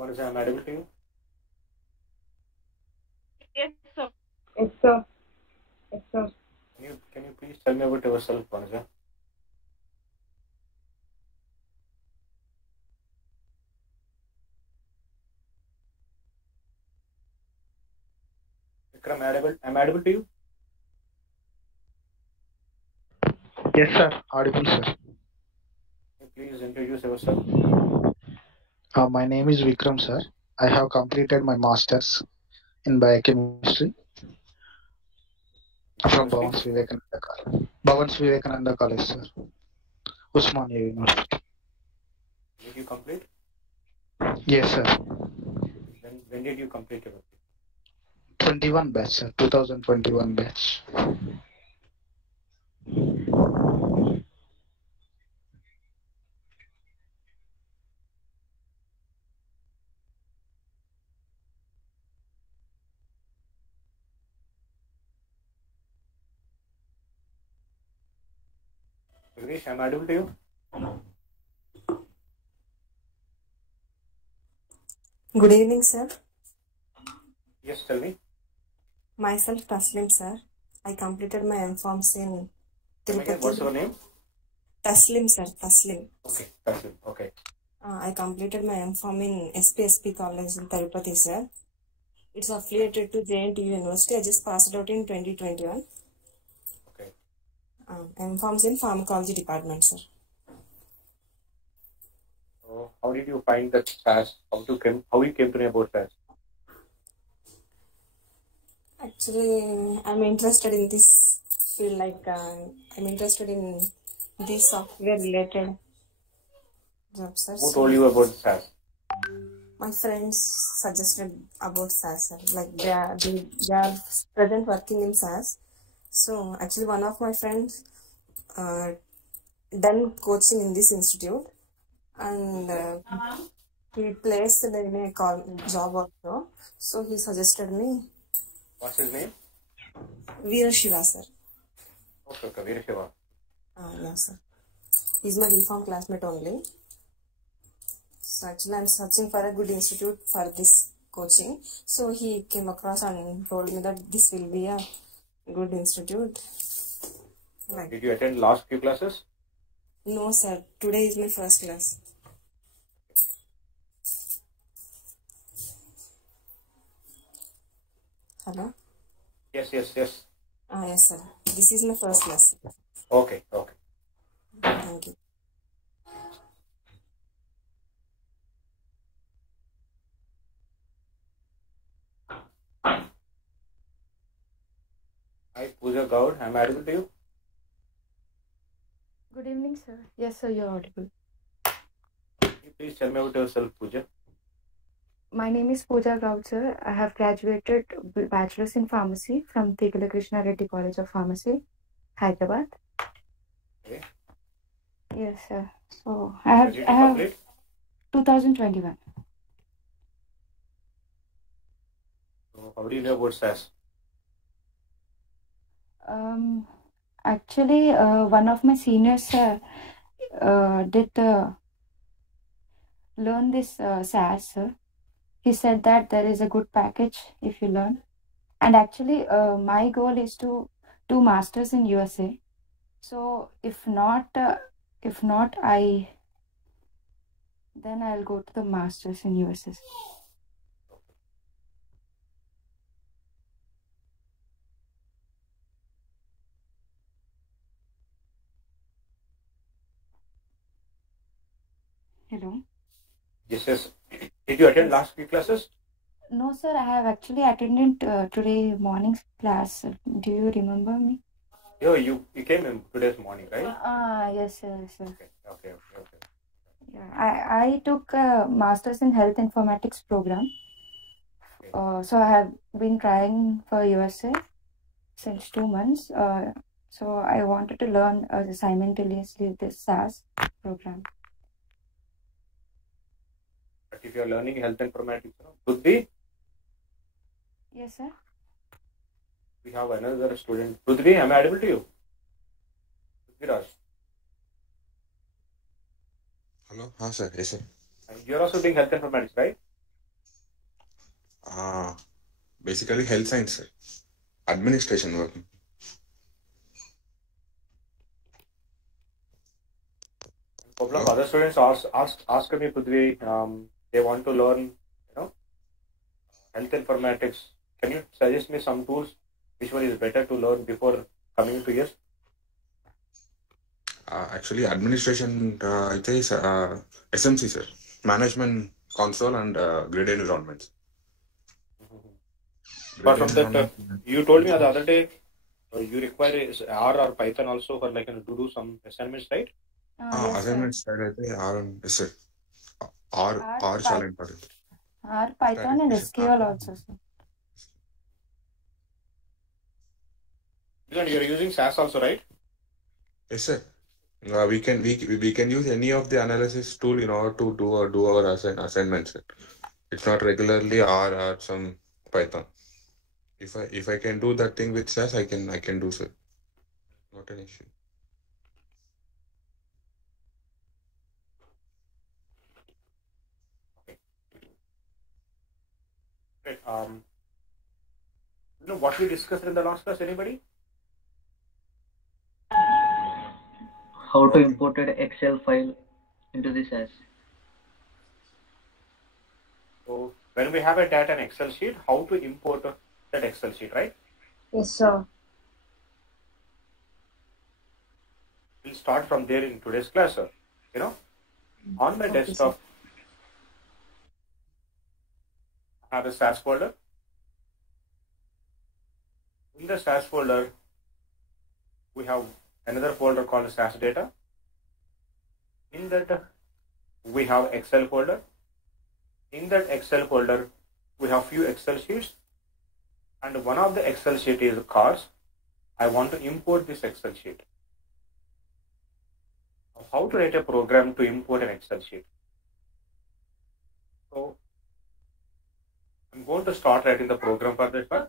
What is am I audible to you? Yes, sir. Yes, sir. Yes, sir. Can you please tell me about yourself, Vanessa? Vikram, am I audible to you? Yes, sir. Audible, sir. Can you please introduce yourself? My name is Vikram, sir. I have completed my master's in biochemistry from Bhavans Vivekananda College, sir. Usmania University. Did you complete? Yes, sir. When did you complete your 21 batch, sir. 2021 batch. Vignesh, am I audible to you? Good evening, sir. Yes, tell me. Myself Taslim, sir. I completed my M.Pharms in Tirupati. What's your name? Taslim, sir. Taslim. Okay, Taslim. Okay. I completed my M.Pharm in SPSP College in Tirupati, sir. It's affiliated to JNTU University. I just passed out in 2021. Okay. M.Pharms in Pharmacology Department, sir. So, how did you find that SAS? How you came to know about SAS? Actually, I'm interested in this field. I'm interested in this software related jobs, sir. Who told you about SAS? My friends suggested about SAS, sir. Like they are present working in SAS. So actually, one of my friends done coaching in this institute, and he placed in a job also. So he suggested me. What's his name? Veera Shiva, sir. Okay, Veera Shiva. Yes, sir. He's my D.Pharm classmate only. So actually, I'm searching for a good institute for this coaching. So he came across and told me that this will be a good institute. Did you attend last few classes? No, sir. Today is my first class. Hello? Yes. Yes, sir. This is my first class. Okay. Thank you. Hi, Pooja Gaud. Am I audible to you? Good evening, sir. Yes, sir, you're audible. Can you please tell me about yourself, Pooja? My name is Pooja Gaud, sir. I have graduated bachelor's in pharmacy from Tigala Krishna Reddy College of Pharmacy, Hyderabad. Okay. Yes, sir. So I have 2021. So how do you know about SAS? Actually, one of my seniors did learn this SAS, sir. He said that there is a good package if you learn. And actually, my goal is to do masters in USA. So if not, then I'll go to the masters in USA. Hello. Yes. Did you attend last few classes? No, sir. I have actually attended today morning's class. Do you remember me? Yeah, you came in today's morning, right? Yes, sir. Okay. Yeah, I took a master's in health informatics program. Okay. So I have been trying for USA since 2 months. So I wanted to learn simultaneously this SAS program. But if you are learning health informatics, could be. Yes, sir. We have another student. Prudvi, am I audible to you? Prudviraj. Hello? Sir. Yes, sir. You are also doing health informatics, right? Basically health science, sir. Administration work. Couple of Hello? other students ask me, Prithvi, they want to learn, health informatics. Can you suggest me some tools? Which one is better to learn before coming to yes? Actually, administration it is SMC, sir. Management console and grid environments. Apart Grid from that, environment. you told me the other day you require R or Python also for like to do some assignments, right? Yes, sir. Assignments అయితే yes, sir. R చాలా important. R, Python and SQL also, sir. And you're using SAS also, right? Yes, sir. We can use any of the analysis tool in order to do our assignments. Sir. It's not regularly R or some Python. If I can do that thing with SAS, I can do, sir. Not an issue. Great. What we discussed in the last class, anybody? How to import an Excel file into the SAS. So when we have a data in Excel sheet, how to import that Excel sheet, right? Yes, sir. We'll start from there in today's class, sir. On my Okay, desktop, I have a SAS folder. In the SAS folder, we have another folder called SAS data. In that, we have Excel folder. In that Excel folder, we have few Excel sheets, and one of the Excel sheet is cars. I want to import this Excel sheet. How to write a program to import an Excel sheet? So I'm going to start writing the program for this one.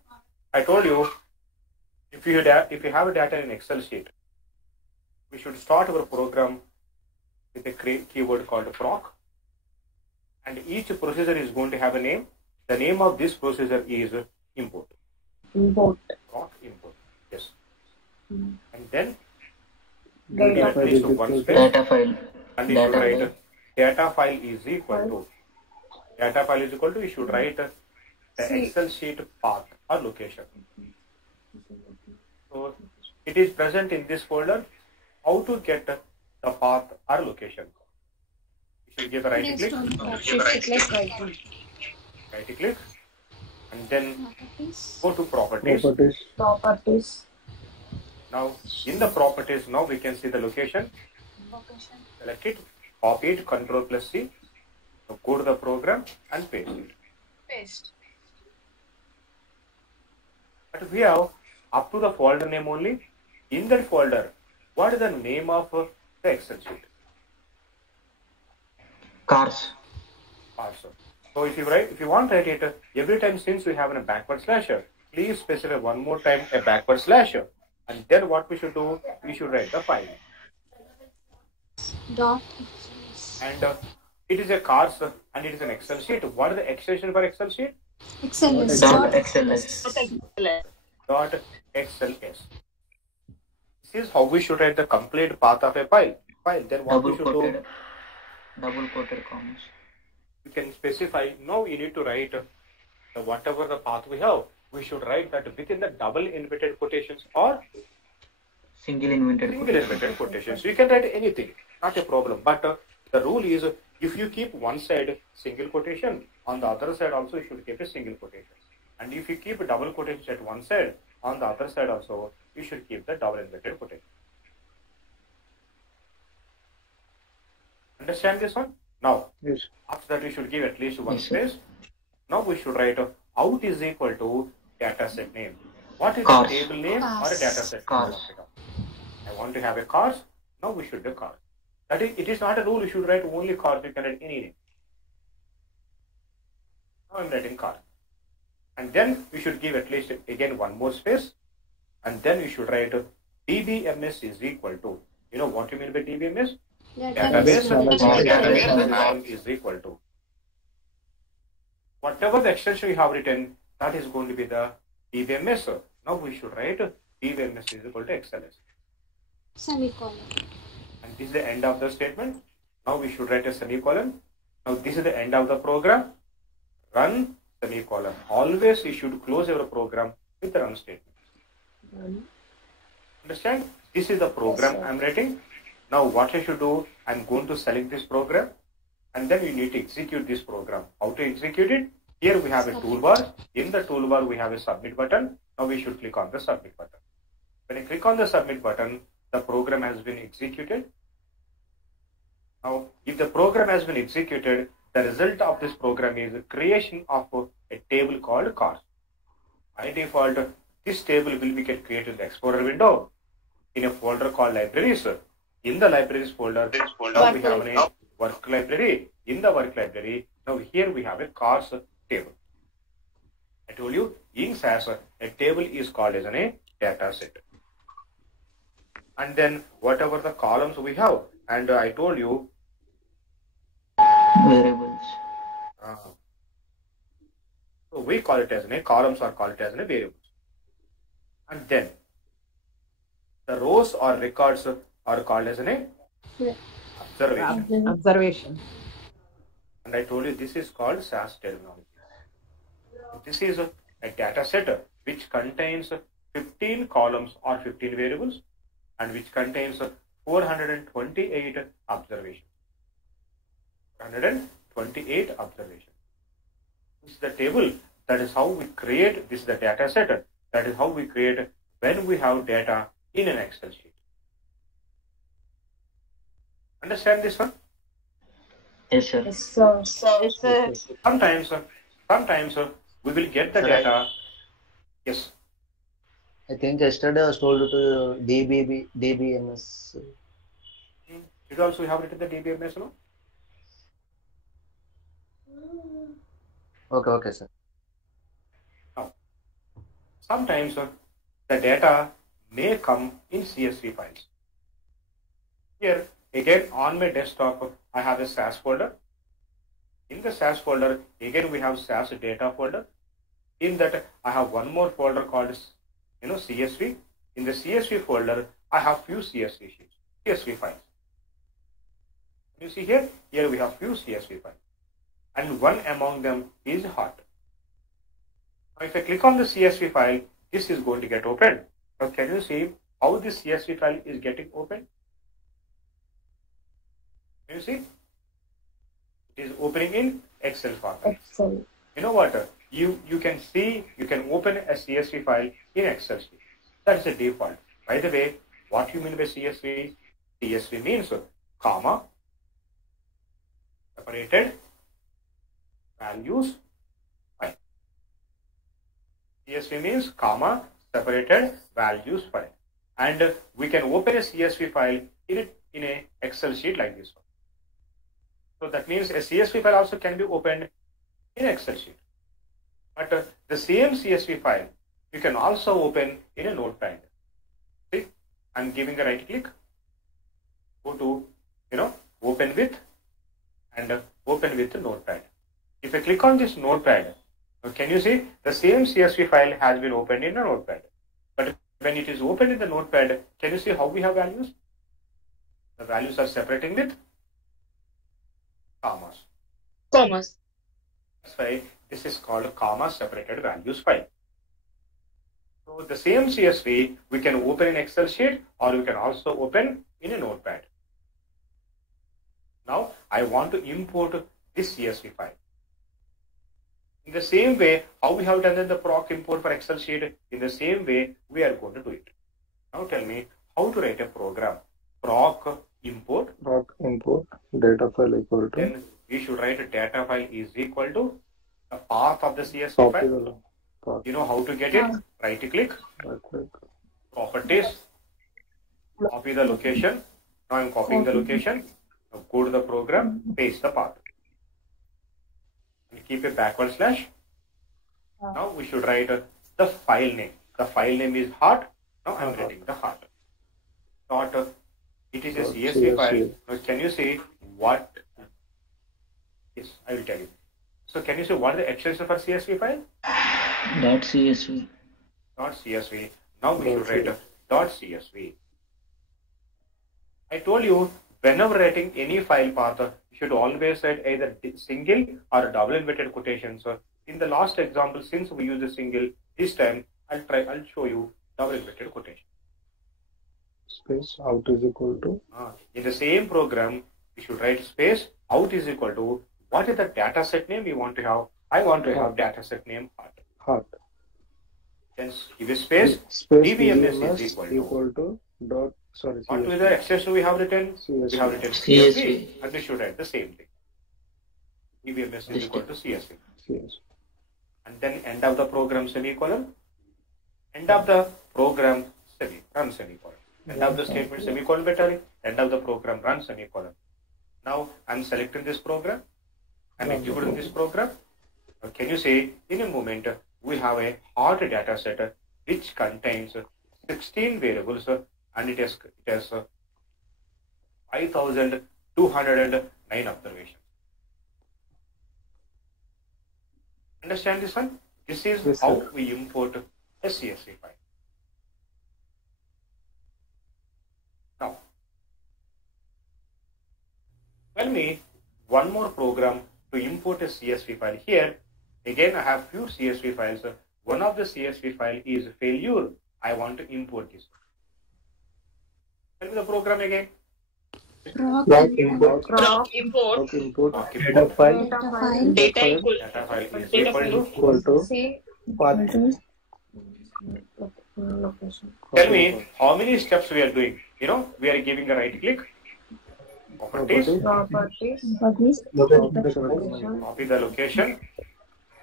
I told you, if you have a data in Excel sheet, we should start our program with a keyword called proc, and each procedure is going to have a name. The name of this procedure is import. Import. Proc import. Yes. Mm. And then Data give at file. least one space, Data file. and you should write data file is equal to you should write the Excel sheet path or location. So it is present in this folder. How to get the path or location? You should give a right click, and then go to properties. Now in the properties, now we can see the location. Select it, copy it, Ctrl+C. So go to the program and paste it. But we have up to the folder name only. In that folder, what is the name of the Excel sheet? Cars. So if you want to write it every time, since we have a backward slasher, please specify one more time a backward slasher, and then what we should do, we should write the file. And it is a cars and it is an Excel sheet. What is the extension for Excel sheet? .xls. .xls. This is how we should write the complete path of a file. Then what we should do? Double quoted commas. You can specify. Now you need to write whatever the path we have. We should write that within the double inverted quotations or Single inverted quotations. You can write anything, not a problem. But the rule is, if you keep one side single quotation, on the other side also you should keep a single quotation. And if you keep a double quotation at one side, on the other side also you should keep the double inverted quotation. Understand this one? Now, Yes. after that we should give at least one space. Now we should write out is equal to data set name. What is the table name or a data set name? I want to have a cars. Now we should do cars. That is, it is not a rule you should write only cars. You can write any name. Now I'm writing cars. And then we should give at least again one more space. And then we should write DBMS is equal to. You know what you mean by DBMS? Database is equal to. whatever the extension we have written, that is going to be the DBMS. Now we should write DBMS is equal to XLS. Semicolon. And this is the end of the statement. Now we should write a semicolon. Now this is the end of the program. Run semicolon. Always you should close your program with the run statement. Understand? This is the program Yes, sir. I'm writing. Now what I should do, I'm going to select this program and then we need to execute this program. How to execute it? Here we have a toolbar. In the toolbar we have a submit button. Now we should click on the submit button. When I click on the submit button, the program has been executed. Now, if the program has been executed, the result of this program is the creation of a table called cars. By default, this table will be created in the Explorer window in a folder called libraries. In the libraries folder, now we have a work library. In the work library, now here we have a cars table. I told you in SAS, a table is called as a data set. And then whatever the columns we have, and I told you Variables. so we call it as columns are called as variables. And then the rows or records are called as observation. Observation. And I told you this is called SAS terminology. This is a data set which contains 15 columns or 15 variables and which contains 428 observations. 428 observations. This is the table. That is how we create. This is the data set. That is how we create when we have data in an Excel sheet. Understand this one? Yes, sir. Yes, sir. Yes, sir. Sometimes we will get the data. Yes. I think yesterday I was told to DBMS. Did also have written the DBMS, no? Okay, sir. Now, sometimes the data may come in CSV files. Here, again, on my desktop, I have a SAS folder. In the SAS folder, again, we have SAS data folder. In that, I have one more folder called, CSV. In the CSV folder, I have few CSV sheets, CSV files. You see here we have few CSV files. And one among them is hot. Now, if I click on the CSV file, this is going to get opened. Now, can you see how this CSV file is getting opened? Can you see? It is opening in Excel format. Excel. You know what? You can see, you can open a CSV file in Excel sheet. That is the default. By the way, what you mean by CSV? CSV means comma, separated values file. CSV means comma, separated values file. And we can open a CSV file in a Excel sheet like this one. So that means a CSV file also can be opened in Excel sheet. But the same CSV file you can also open in a notepad. See, I'm giving a right click, go to open with, and open with the notepad. If I click on this notepad, can you see the same CSV file has been opened in a notepad? But when it is opened in the notepad, can you see how we have values? The values are separating with commas. Commas. That's why this is called comma separated values file. So the same CSV we can open in Excel sheet or we can also open in a notepad. Now I want to import this CSV file. In the same way, how we have done the proc import for Excel sheet, in the same way we are going to do it. Now tell me how to write a program. Proc import. Proc import data file equal to. Then we should write a data file is equal to the path of the CSV Copy file. the path. You know how to get it? Right click, Right click. properties, copy the location. Now I'm copying the location. Now go to the program, paste the path. And keep a backward slash. Now we should write the file name. The file name is heart. Now I'm writing the heart. Dot. It is a CSV file. Now can you see what? Yes, I will tell you. So can you say what is the extension for CSV file? .csv. .csv. Now we should write .csv. I told you, whenever writing any file path, you should always write either single or double inverted quotations. In the last example, since we use a single, this time I'll show you double inverted quotation. Space out is equal to. In the same program, we should write space out is equal to what is the data set name we want to have. I want to have data set name heart. Then give a space. DBMS is equal to dot. Sorry. What is the extension we have written? CSV. We have written CSV. CSV, and we should write the same thing. DBMS is equal to CSV. And then end of the program semicolon. End of the program run semicolon. End of the statement semicolon better. End of the program run semicolon. Now I'm selecting this program. I'm executing this program. Now, can you say in a moment we have a hard data set which contains 16 variables and it has 5,209 observations. Understand this one? This is how we import a CSV file. Now, tell me one more program to import a CSV file. Here, again, I have few CSV files. One of the CSV file is failure. I want to import this. Tell me the program again. Proc import. data file Data file is equal equal to. say location. Tell me how many steps we are doing. You know, we are giving a right click. Properties. Properties. Copy the location.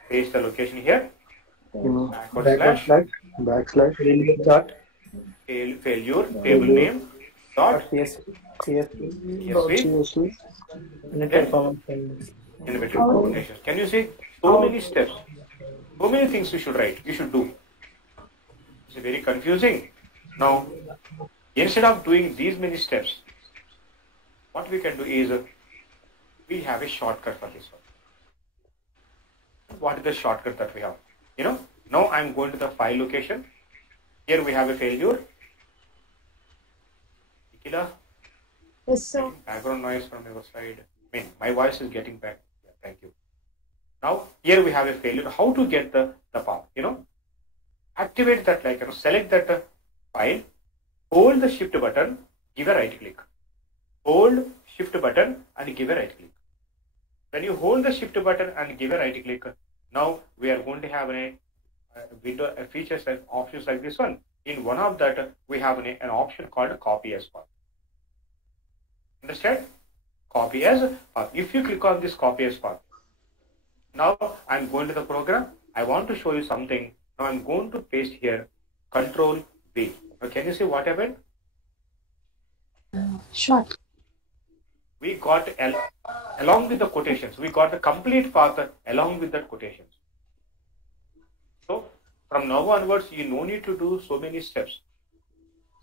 Paste the location here. Backward slash. Failure. Table name. Dot. CSV. Innovative quotation. Can you see so many steps? So many things we should write. We should do. It's very confusing. Now, instead of doing these many steps, what we can do is we have a shortcut for this one. What is the shortcut that we have? You know, now I'm going to the file location. Here we have a failure. Nikila, Yes, sir. background noise from your side. My voice is getting back. Yeah, thank you. Now here we have a failure. How to get the path? You know, activate that select that file, hold the shift button, give a right click. Hold shift button and give a right click. When you hold the shift button and give a right click, now we are going to have a window features and options like this one. In one of that, we have an option called copy as path. Understand? Copy as path. If you click on this copy as path, now I'm going to the program. I want to show you something. Now I'm going to paste here Control V. Now can you see what happened? Short. We got along with the quotations. We got the complete path along with that quotations. So from now onwards, you no need to do so many steps.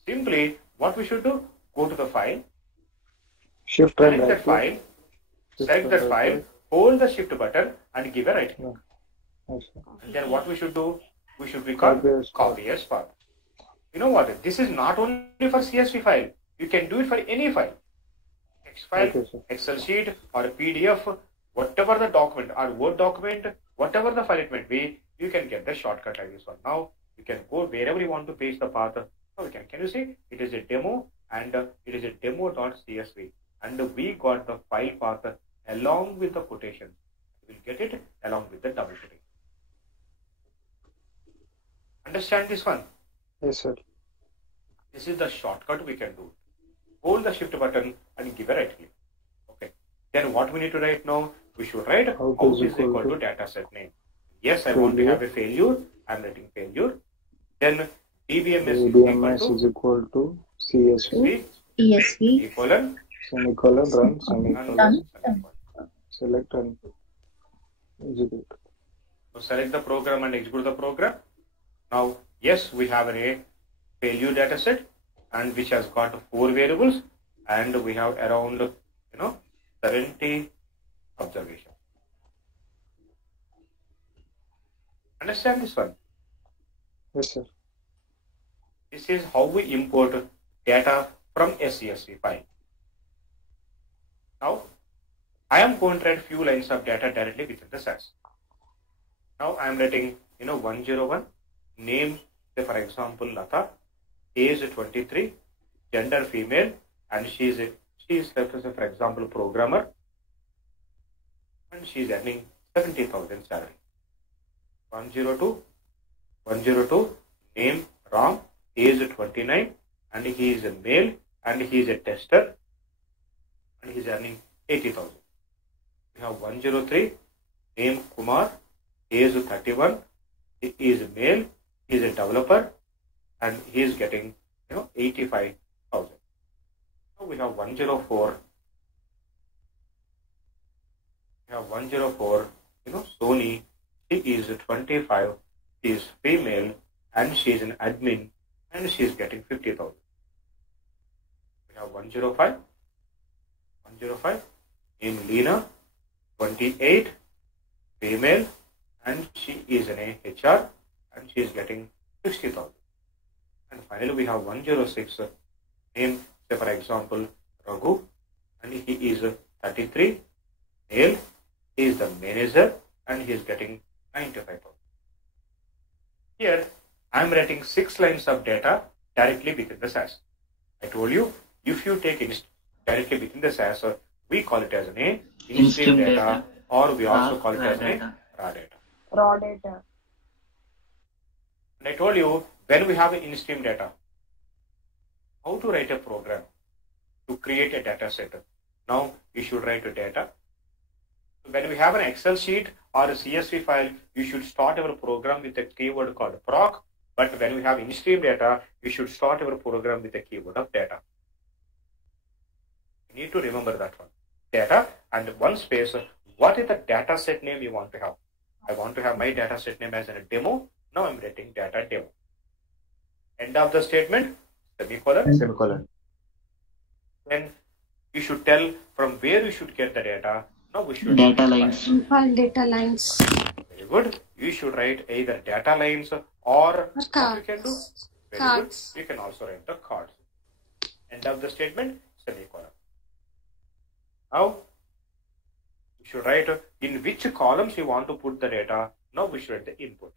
Simply, what we should do? Go to the file. Shift Select that file. Select that file. Hold the shift button and give a right click. And then what we should do? We should record copy as path. You know what? This is not only for CSV file. You can do it for any file. Text file, Excel sheet, or a PDF, whatever the document or Word document, whatever the file it might be, you can get the shortcut like this one. Now you can go wherever you want to paste the path. Now we can you see? It is a demo and it is a demo.csv. And we got the file path along with the quotation. We'll get it along with the double quotation. Understand this one? Yes, sir. This is the shortcut we can do. Hold the shift button and give a right click. Okay. Then what we need to write now? We should write out is equal to data set name. Yes, I want to have a failure. I'm writing failure. Then DBMS is equal to CSV. ESV. Semicolon run semicolon. Select and execute. So select the program and execute the program. Now, yes, we have a failure data set and which has got 4 variables and we have around 70 observations. Understand this one? Yes, sir. This is how we import data from a CSV file. Now, I am going to write few lines of data directly within the SAS. Now I am writing 101, name, say for example Lata, age 23, gender female, and she is let's say for example programmer, and she is earning 70,000 salary. 102, name Ram, age 29, and he is a male, and he is a tester, and he is earning 80,000. We have 103, name Kumar, age 31, he is male, he is a developer, and he is getting 85,000. Now we have 104. Sony, she is 25, she is female, and she is an admin, and she is getting 50,000. We have 105, name Lena, 28, female, and she is an HR, and she is getting 60,000. And finally, we have 106, name, say for example, Raghu, and he is 33, male, he is the manager, and he is getting 95,000. Here, I am writing 6 lines of data directly within the SAS. I told you, if you take it directly within the SAS, we call it as an in-stream data, or we also call it as a raw data. Raw data. And I told you, when we have in-stream data, how to write a program to create a data set. Now, you should write a data. When we have an Excel sheet or a CSV file, you should start our program with a keyword called proc. But when we have in-stream data, you should start our program with a keyword of data. You need to remember that one. Data and one space. What is the data set name you want to have? I want to have my data set name as a demo. Now I'm writing data demo. End of the statement, semicolon. Then you should tell from where you should get the data. Now we should Data lines. File data lines. Very good. You should write either data lines or what you can do. Very Cards. good. You can also write the cards. End of the statement, semicolon. Now you should write in which columns you want to put the data. Now we should write the input.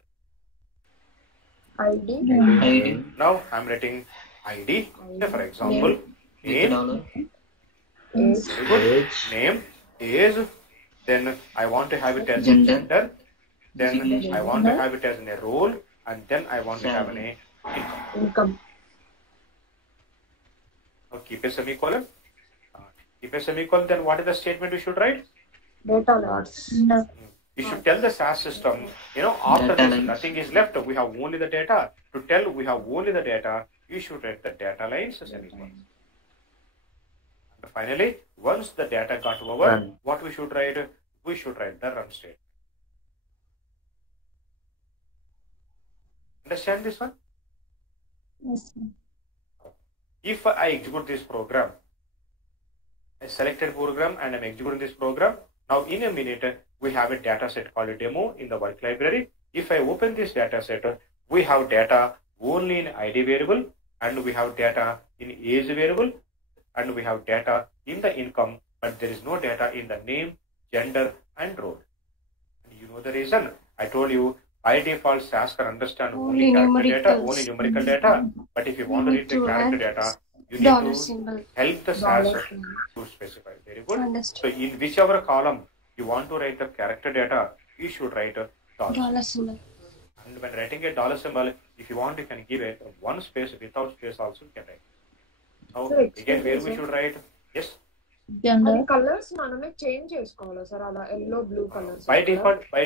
ID. Now I'm writing ID. Say for example, name. Very good. Name, age. Then I want to have it as a gender. Then I want to have it as a role, and then I want to have an income. Now keep a semicolon. Keep a semicolon. Then what is the statement you should write? Data lines. You should tell the SAS system, after this, nothing is left. We have only the data. To tell we have only the data, you should write the data lines, semicolon. And finally, once the data got over, what we should write? We should write the run statement. Understand this one? Yes, sir. If I execute this program, I selected program and I'm executing this program. Now in a minute, we have a data set called a demo in the work library. If I open this data set, we have data only in ID variable, and we have data in age variable, and we have data in the income, but there is no data in the name, gender, and role. And you know the reason? I told you, by default, SAS can understand only character data, only numerical data. But if you want to read the character data, you need to help the SAS to specify. Very good. So in whichever column you want to write the character data, you should write a dollar symbol. And when writing a dollar symbol, if you want, you can give it one space, without space also you can write. Now again, where we should write? Yes. అది colours మనమే change చేసుకోవాలా sir అలా yellow blue colours By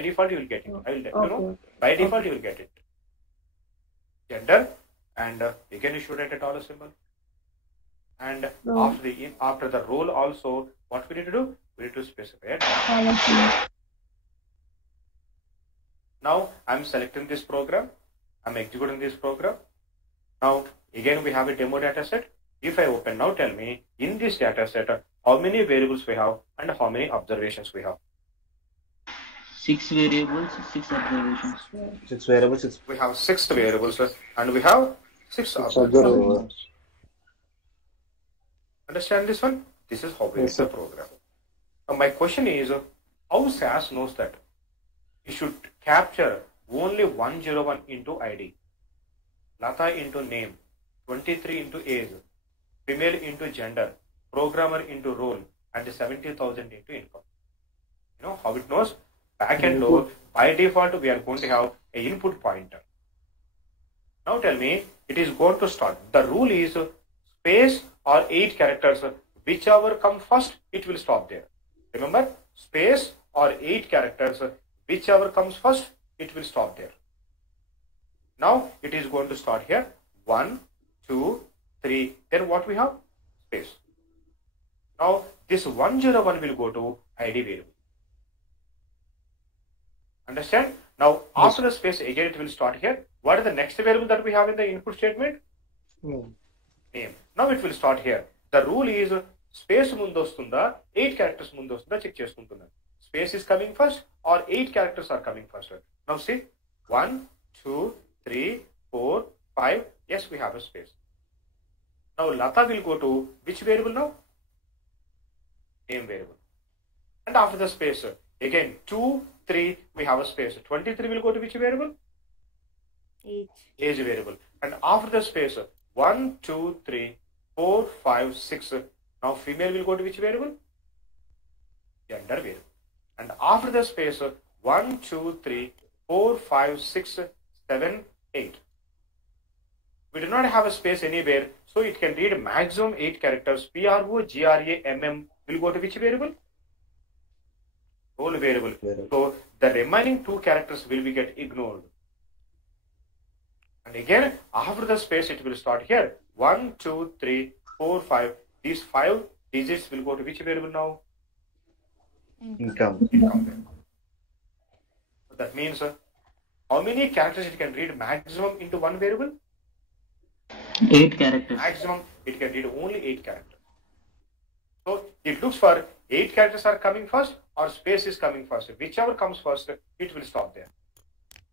default you will get it. I will let you know. By default you will get it. Gender, and again you should write a dollar symbol. And after the role also, what we need to do? We need to specify it. Now I'm selecting this program. I'm executing this program. Now again we have a demo data set. If I open now, tell me in this data set how many variables we have and how many observations we have. 6 variables, 6 observations. 6 variables, 6 We have 6 variables and we have 6 observations. observations. Understand this one? This is how we Yes, write the sir. program. Now my question is, how SAS knows that? You should capture only 101 into ID, Lata into name, 23 into age, female into gender, programmer into role, and 70,000 into income. You know how it knows? Backend load, by default, we are going to have an input pointer. Now tell me, it is going to start. The rule is space or 8 characters, whichever come first, it will stop there. Remember, space or 8 characters, whichever comes first, it will stop there. Now it is going to start here. 1, 2, 3. Then what we have? Space. Now this 101 will go to ID variable. Understand? Now after the space again it will start here. What is the next variable that we have in the input statement? Name. Now it will start here. The rule is space mundu ostunda, 8 characters mundu ostunda check chestuntunna. Space is coming first or 8 characters are coming first. Now see, 1, 2, 3, 4, 5. Yes, we have a space. Now Lata will go to which variable now? Name variable. And after the space, again 2, 3, we have a space. 23 will go to which variable? Age variable. And after the space, 1, 2, 3, 4, 5, 6. Now female will go to which variable? Gender variable. And after the space, 1, 2, 3, 4, 5, 6, 7, 8. We do not have a space anywhere, so it can read maximum 8 characters. PRO, GRA, MM will go to which variable? Role variable. So the remaining 2 characters will be get ignored. And again, after the space, it will start here. 1, 2, 3, 4, 5. These 5 digits will go to which variable now? Income. Income. So that means how many characters it can read maximum into one variable? 8 characters. Maximum it can read only 8 characters. So it looks for 8 characters are coming first or space is coming first. Whichever comes first, it will stop there.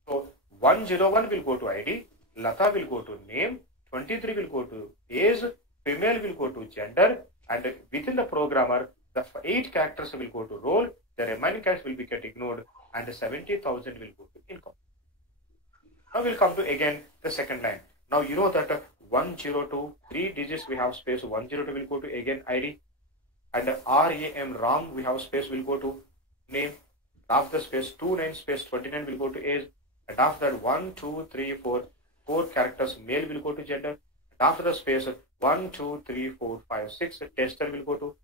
So 101 will go to ID, Lata will go to name, 23 will go to age, female will go to gender, and within the programmer, the 8 characters will go to role, the remaining characters will be get ignored, and the 70,000 will go to income. Now we'll come to again the second line. Now you know that 102, 3 digits we have space, 102 will go to again ID, and RAM we have space will go to name. After the space 29 space 29 will go to age, and after that 1, 2, 3, 4 characters male will go to gender. And after the space 1, 2, 3, 4, 5, 6 tester will go to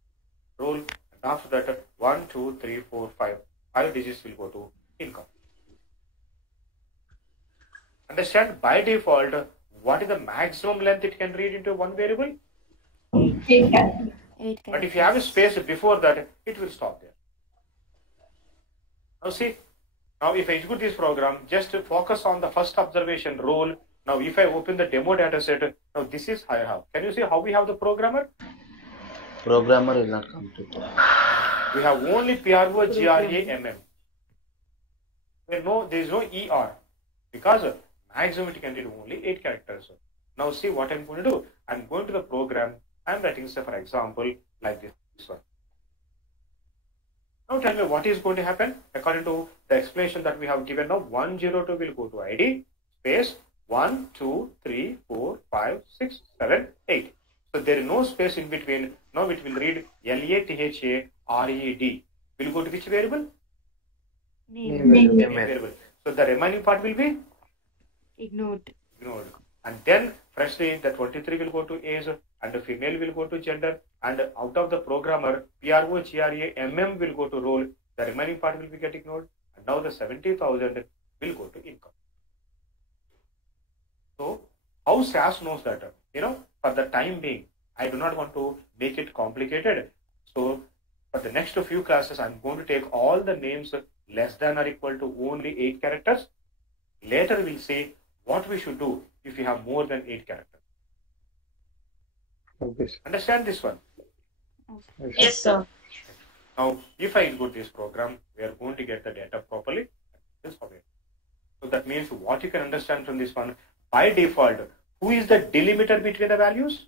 role, and after that 1, 2, 3, 4, 5 digits will go to income. Understand, by default, what is the maximum length it can read into one variable? 8 But if you have a space before that, it will stop there. Now see, now if I execute this program, just focus on the first observation role. Now if I open the demo data set, now this is I have. Can you see how we have the programmer? Programmer will not come to it. We have only PRO, GRA, MM. There is no ER because maximum it can read only 8 characters. Now see what I'm going to do. I'm going to the program. I'm writing, say, for example, like this one. Now tell me what is going to happen according to the explanation that we have given now. 102 will go to ID, space 1, 2, 3, 4, 5, 6, 7, 8. So there is no space in between. Now it will read LATHA RED. Will go to which variable? Name. Variable. So the remaining part will be Ignored. And then freshly the 23 will go to age and the female will go to gender, and out of the programmer PRO, GRA, MM will go to role. The remaining part will be get ignored, and now the 70,000 will go to income. So how SAS knows that? For the time being, I do not want to make it complicated. So for the next few classes, I'm going to take all the names less than or equal to only 8 characters. Later we'll see what we should do if you have more than 8 characters. Okay. Understand this one? Yes, sir. Now, if I execute this program, we are going to get the data properly. So that means what you can understand from this one, by default, who is the delimiter between the values?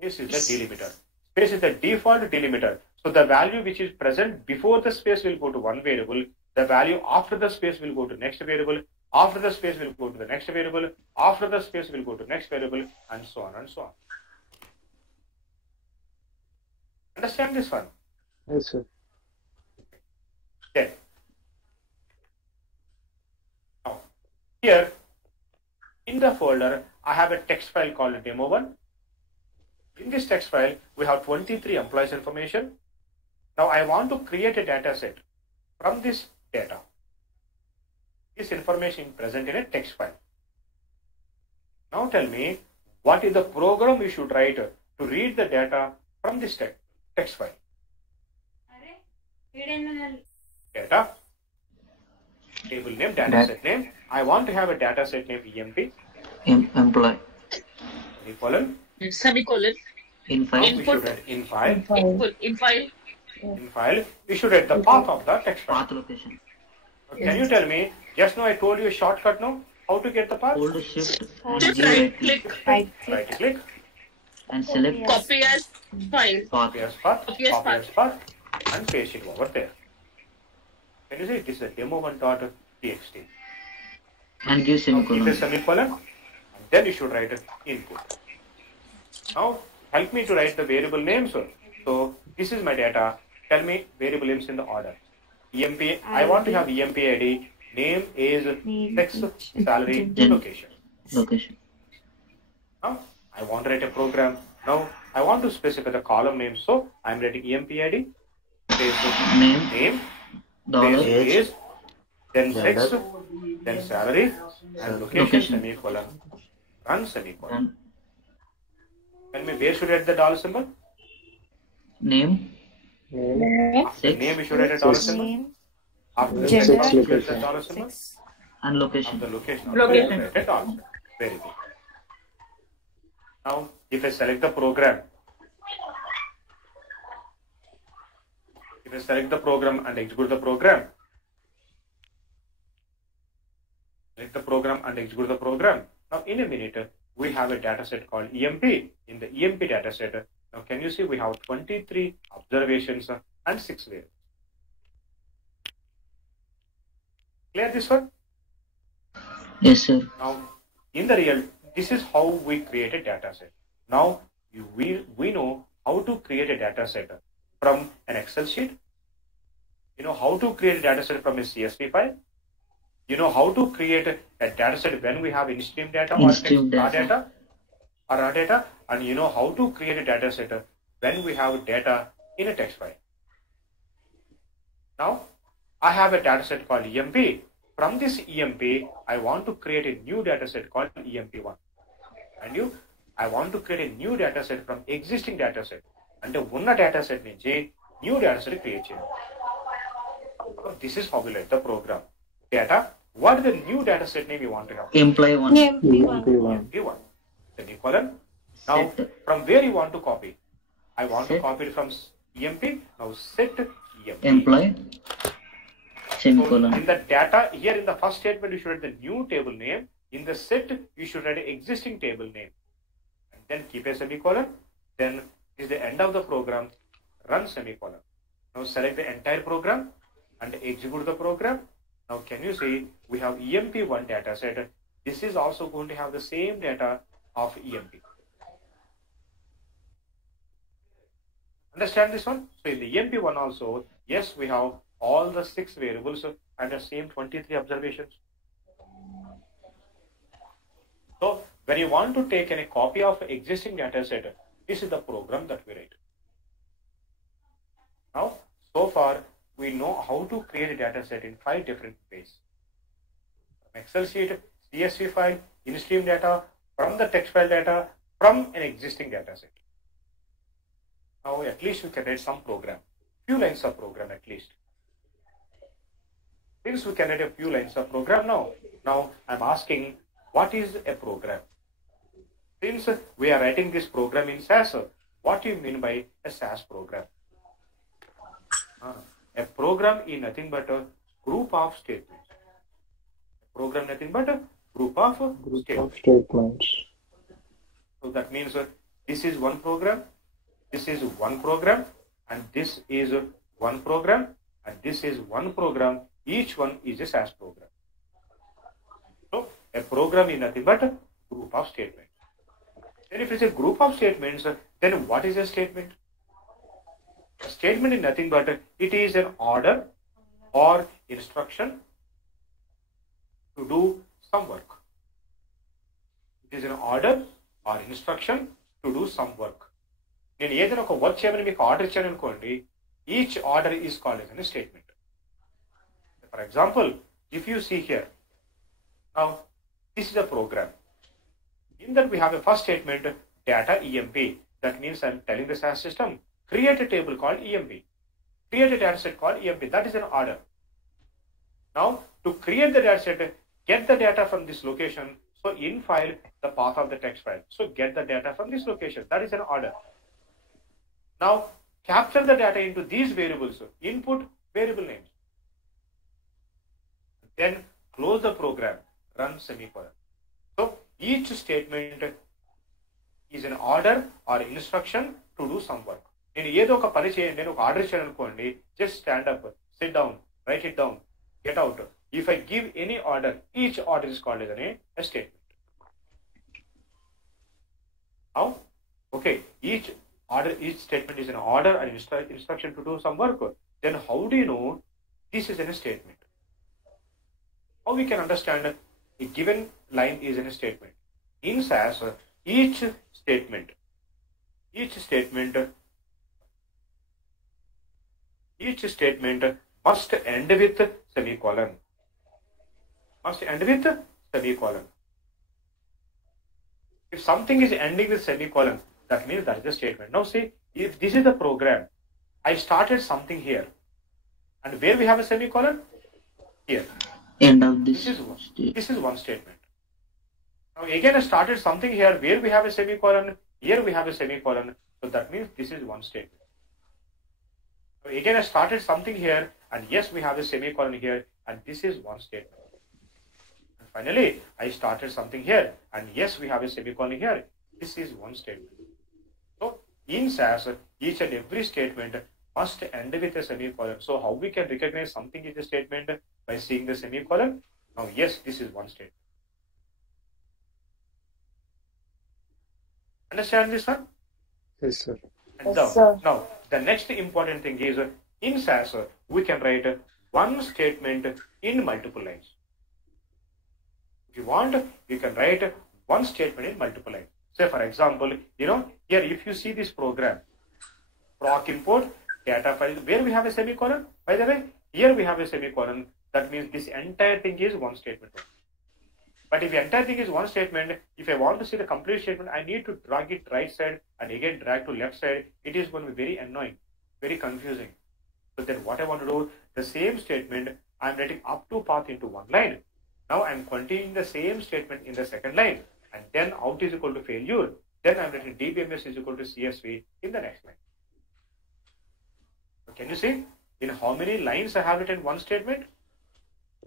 This is the delimiter. Space is the default delimiter. So the value which is present before the space will go to one variable. The value after the space will go to next variable. After the space will go to the next variable. After the space will go to next variable, and so on and so on. Understand this one? Yes, sir. Okay. Now, here in the folder, I have a text file called demo1. In this text file, we have 23 employees information. Now I want to create a data set from this data. This information is present in a text file. Now tell me, what is the program you should write to read the data from this text file? Data, table name, data set name. I want to have a data set name EMP. Employee. Semicolon. Semicolon. In Now file. we should write in file. In file. In file, we should write the path of the text file. Path location. Can you tell me, just now I told you a shortcut now, how to get the path? Hold shift and Just give right click. Right Right click, and select Copy as file. path. copy as path, Copy as copy as path, and paste it over there. Can you see this is a demo1.txt? And give Now keep a semicolon. semicolon, and then you should write input. Now help me to write the variable names. So this is my data. Tell me variable names in the order. EMP, I want to have EMP ID, name, age, sex, salary, location. Location. Now I want to write a program. Now I want to specify the column name. So I'm writing EMP ID, name, Dollar. age, then sex, Gender. then salary, and location, Location. semicolon. Run semicolon. And Tell me where should I write the dollar symbol? name. After Sex. name you should write a dollar symbol. name, After the Gender. sex you should write the dollar symbol. And location. After location, Location. also write a dollar symbol. Very good. Now if I select the program, and execute the program, now in a minute we have a data set called EMP. In the EMP data set, now can you see we have 23 observations and 6 variables. Clear this one? Yes, sir. Now in the real, this is how we create a data set. Now we know how to create a data set from an Excel sheet. You know how to create a data set from a CSV file. You know how to create a data set when we have in-stream data or In-stream raw data. data, and you know how to create a data set when we have data in a text file. Now I have a data set called EMP. From this EMP, I want to create a new data set called EMP1. And I want to create a new data set from existing data set. And the ఉన్న data set nunchi new data set create cheyali. So this is how we write the program. Data, what is the new data set name you want to have? Employee 1. EMP1. Semicolon. Now Set. from where you want to copy? I want to Set. copy it from EMP. Now set EMP. Employee. So Semicolon. in the data, here in the first statement, you should write the new table name. In the set, you should write an existing table name. And then keep a semicolon. Then is the end of the program. Run semicolon. Now select the entire program and execute the program. Now can you see we have EMP1 data set. This is also going to have the same data of EMP. Understand this one? So in the EMP1 also, yes, we have all the 6 variables and the same 23 observations. So when you want to take a copy of existing data set, this is the program that we write. Now, so far, we know how to create a data set in 5 different ways. From Excel sheet, CSV file, in-stream data, from the text file data, from an existing data set. Now, at least we can write some program, few lines of program at least. Since we can write a few lines of program now I'm asking, what is a program? Since we are writing this program in SAS, What do you mean by a SAS program? A program is nothing but a group of statements. A program nothing but a group of statements. So that means this is one program, this is one program, and this is one program, and this is one program. Each one is a SAS program. So a program is nothing but a group of statements. Then if it's a group of statements, then what is a statement? A statement is nothing but it is an order or instruction to do some work. It is an order or instruction to do some work. నేను ఏదైనా ఒక work చేయమని మీకు order ఇచ్చాను అనుకోండి, each order is called as a statement. For example, if you see here, now this is a program. In that we have a first statement, data EMP. That means I'm telling the SAS system, create a table called EMP. Create a data set called EMP. That is an order. Now, to create the data set, get the data from this location. So, in file, the path of the text file. So, get the data from this location. That is an order. Now, capture the data into these variables. Input variable names. Then, close the program. Run semicolon. So, each statement is an order or instruction to do some work. నేను ఏదో ఒక పని చేయండి, నేను ఒక order ఇచ్చాను అనుకోండి, just stand up, SIT down, right it down, get out. If I give any order, each order is called as a statement. Now, okay, each statement is an order and instruction to do some work. Then how do you know this is a statement? How we can understand a given line is in a statement? In SAS, each statement must end with semicolon. If something is ending with semicolon, that means that is a statement. Now see, if this is the program, I started something here, and where we have a semicolon? Here. End of This is one statement. Now again I started something here where we have a semicolon, here we have a semicolon, so that means this is one statement. So again I started something here, and yes we have a semicolon here, and this is one statement. And finally I started something here, and yes we have a semicolon here, this is one statement. So in SAS, each and every statement must end with a semicolon. So how we can recognize something is a statement? By seeing the semicolon. Now yes, this is one statement. Understand this, sir? Yes, sir. And now the next important thing is, in SAS we can write one statement in multiple lines. If you want, you can write one statement in multiple lines. Say for example, here if you see this program, proc import data file, where we have a semicolon. By the way, here we have a semicolon. That means this entire thing is one statement. But if the entire thing is one statement, if I want to see the complete statement, I need to drag it right side and again drag to left side. It is going to be very annoying, very confusing. So then what I want to do, the same statement, I'm writing up to path into one line. Now I'm continuing the same statement in the second line. And then out is equal to failure. Then I'm writing dbms is equal to CSV in the next line. So can you see in how many lines I have written one statement?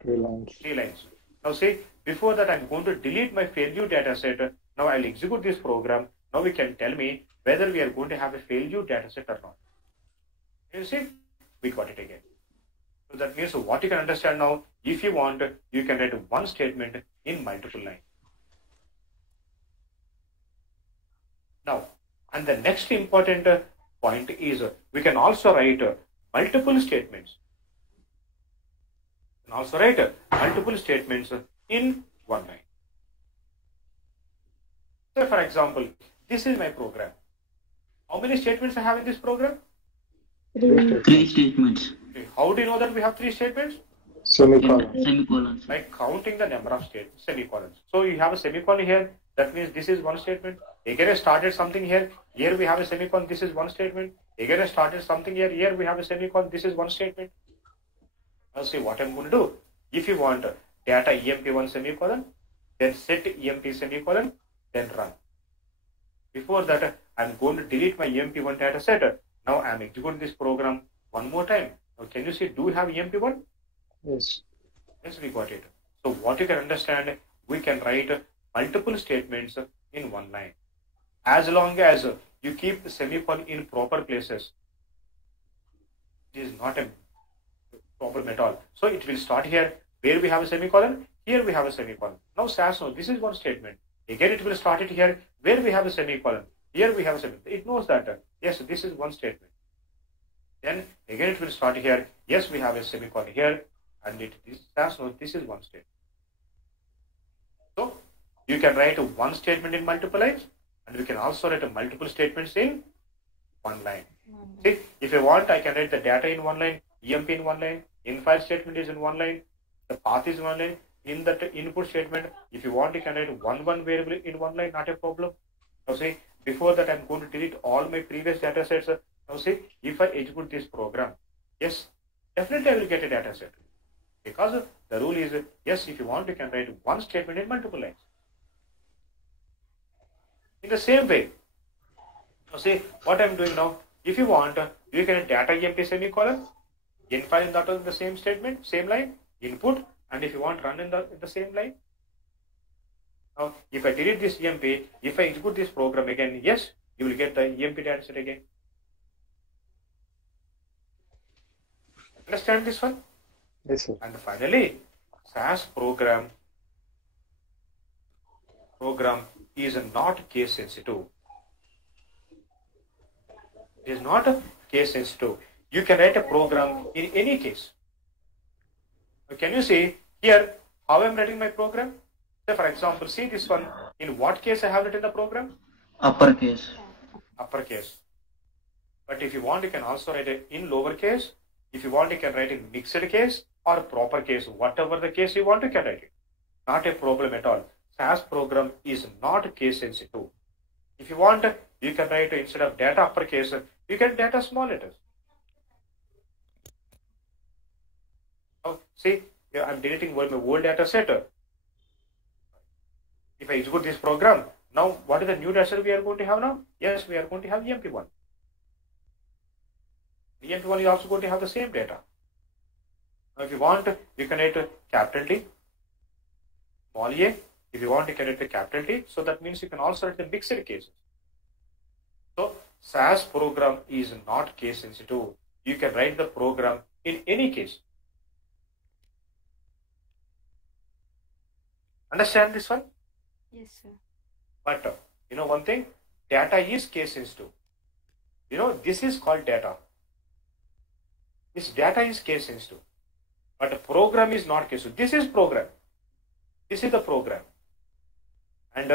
3 lines. 3 lines. Now see, before that I'm going to delete my failure data set. Now I'll execute this program. Now we can tell me whether we are going to have a failure data set or not. You see, we got it again. So that means what you can understand now, if you want, you can write one statement in multiple lines. Now, and the next important point is we can also write multiple statements. And also write multiple statements in one line. So for example, this is my program. How many statements I have in this program? 3 statements. Okay. How do you know that we have 3 statements? Semicolons. By counting the number of semicolons. So you have a semicolon here, that means this is one statement. Again I started something here, here we have a semicolon, this is one statement. Again I started something here, here we have a semicolon, this is one statement. Now see what I'm going to do. If you want data EMP1 semicolon, then set EMP semicolon, then run. Before that, I'm going to delete my EMP1 data set. Now I'm executing this program one more time. Now can you see, do we have EMP1? Yes. Yes, we got it. So what you can understand, we can write multiple statements in one line. As long as you keep the semicolon in proper places, it is not a problem at all. So it will start here where we have a semicolon, here we have a semicolon. Now SAS knows this is one statement. Again it will start it here where we have a semicolon, here we have a semicolon. It knows that yes, this is one statement. Then again it will start here, yes, we have a semicolon here, and SAS knows this is one statement. So you can write one statement in multiple lines, and we can also write multiple statements in one line. See, if I want, I can write the data in one line, EMP in one line, in-file statement is in one line, the path is in one line, in the input statement, if you want, you can write one variable in one line, not a problem. Now see, before that I'm going to delete all my previous data sets. Now see, if I execute this program, yes, definitely I will get a data set. Because the rule is, yes, if you want, you can write one statement in multiple lines. In the same way, now see what I'm doing now. If you want, you can data EMP semicolon, in-file in the same statement, same line, input, and if you want, run in the same line. Now, if I delete this EMP, if I execute this program again, yes, you will get the EMP data set again. Understand this one? Yes, sir. And finally, SAS program is not case sensitive. It is not case sensitive. You can write a program in any case. Now, can you see here how I'm writing my program? So for example, see this one. In what case I have written the program? Uppercase. Uppercase. But if you want, you can also write it in lowercase. If you want, you can write in mixed case or proper case. Whatever the case you want, you can write it. Not a problem at all. SAS program is not case sensitive. If you want, you can write instead of data uppercase, you can data small letters. Now, see, I'm deleting my old data set. If I execute this program, now what is the new data set we are going to have now? Yes, we are going to have EMP1. EMP1 is also going to have the same data. Now, if you want, you can write capital T, small a. If you want, you can write the capital T. So that means you can also write the mixed cases. So SAS program is not case sensitive. You can write the program in any case. Understand this one? Yes, sir. But you know one thing, data is case sensitive. You know, this is called data. This data is case sensitive. But the program is not case sensitive. This is program. This is the program. And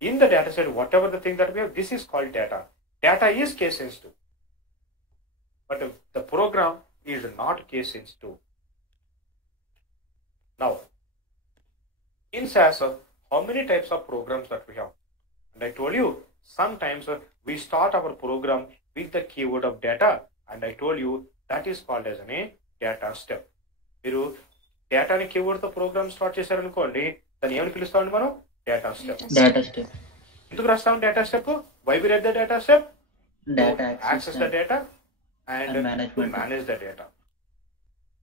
in the data set, whatever the thing that we have, this is called data. Data is case sensitive. But the program is not case sensitive. Now, in SAS, how many types of programs that we have? And I told you, sometimes we start our program with the keyword of data, and I told you that is called as a data step. మీరు డేటాని కీవర్డ్తో programme start చేశారనుకోండి, దాన్ని ఏమని పిలుస్తామండి మనం? Data step. Data step. ఎందుకు రాస్తాం data step? Why we read the data step? Data Access the data and to management. manage the data.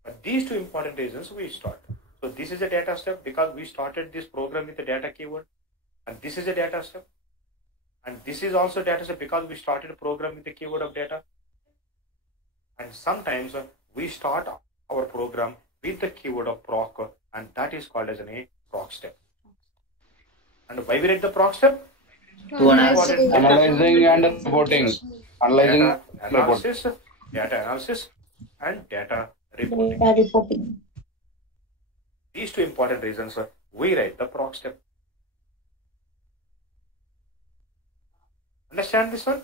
But these two important reasons we start. So this is a data step because we started this program with the data keyword, and this is a data step, and this is also data step because we started a program with the keyword of data. And sometimes we start our program with the keyword of proc, and that is called as a proc step. And why we read the proc step? To analyzing and reporting. Analyzing, Data analysis and data reporting. These two important reasons we write the proc step. Understand this one?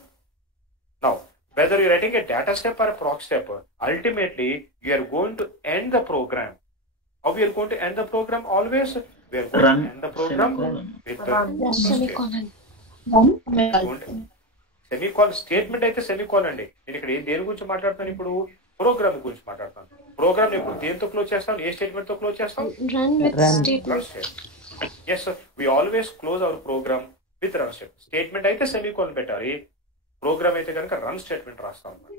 Now, whether you're writing a data step or a proc step, ultimately you are going to end the program. How we are going to end the program? Always we are going to end the program with the semicolon. Semicolon statement అయితే semicolon అండి. నేను ఇక్కడ దేని గురించి మాట్లాడుతాను? ఇప్పుడు programme గురించి మాట్లాడతాను. ప్రోగ్రామ్ ఇప్పుడు దేంతో క్లోజ్ చేస్తాం? ఏ స్టేట్మెంట్ తో క్లోజ్ చేస్తాం? Run statement. Yes, we always close our program with run statement. Statement అయితే సెమీకాలన్ పెట్టాలి, ప్రోగ్రామ్ అయితే కనుక రన్ స్టేట్మెంట్ రాస్తాం అన్నమాట.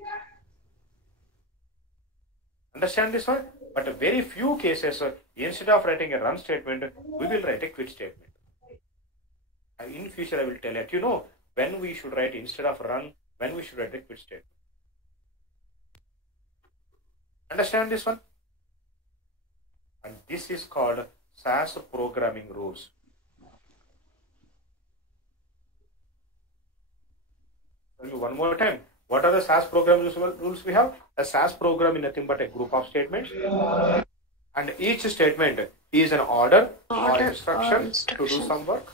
Understand this one? But very few cases, instead of writing a run statement, we will write a quit statement. And in future, I will let you know when we should write instead of run, when we should write a quit statement. Understand this one? And this is called SAS programming rules. Tell you one more time. What are the SAS program rules we have? A SAS program is nothing but a group of statements. And each statement is an order or instruction to do some work.